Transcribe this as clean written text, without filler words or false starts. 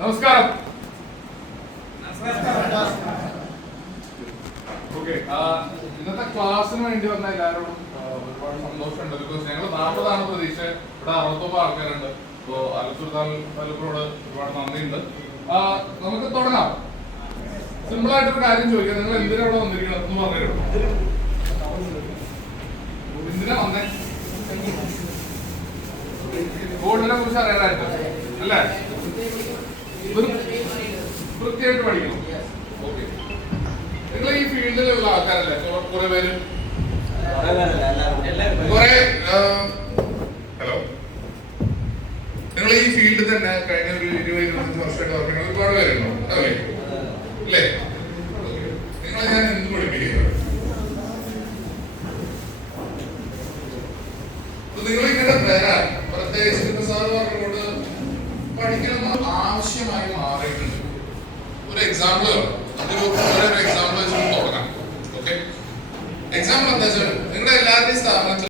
നമസ്കാരം. ഓക്കെ, ഇന്നത്തെ ക്ലാസ്സിന് വേണ്ടി വന്ന എല്ലാവരോടും ഒരുപാട് സന്തോഷമുണ്ട്. ബിക്കോസ് ഞങ്ങൾ 40 പ്രതീക്ഷ, ഇവിടെ 69 ആൾക്കാരുണ്ട്. അപ്പോൾ ആലത്തൂർ താലൂക്കിനോട് ഒരുപാട് നന്ദിയുണ്ട്. നമുക്ക് തുടങ്ങാം. സിമ്പിൾ ആയിട്ടൊരു കാര്യം ചോദിക്കാം, നിങ്ങൾ എന്തിനാ ഇവിടെ വന്നിരിക്കണം എന്ന് പറഞ്ഞു. എന്തിനാ വന്നേ? ഗോൾഡിനെ കുറിച്ച് അറിയാനായിട്ട് അല്ലേ? വൃത്തിയായിട്ട് പഠിക്കണം. ഓക്കെ, നിങ്ങൾ ഈ ഫീൽഡിലുള്ള ആൾക്കാരല്ലേ? കുറെ പേര് ഹലോ, നിങ്ങൾ ഈ ഫീൽഡിൽ തന്നെ കഴിഞ്ഞ ഒരു 20-25 വർഷമായിട്ട് വർക്ക് ചെയ്യുന്ന ഒരുപാട് പേരുണ്ടോ? അല്ലേ? അല്ലേ? നിങ്ങളെ ഞാൻ എന്ത് പഠിപ്പിക്കുന്നത്? നിങ്ങളിങ്ങനെ വരാൻ പ്രത്യേകിച്ച് സാറ് പറഞ്ഞുകൊണ്ട് പഠിക്കണം ആവശ്യമായി മാറിയിട്ടുണ്ട്. ഒരു എക്സാമ്പിൾ എക്സാമ്പിൾ വെച്ചിട്ട് തുടങ്ങാം. ഓക്കെ, എക്സാമ്പിൾ എന്താ വെച്ചാൽ നിങ്ങളുടെ എല്ലാവരുടെയും സ്ഥാപനത്തിൽ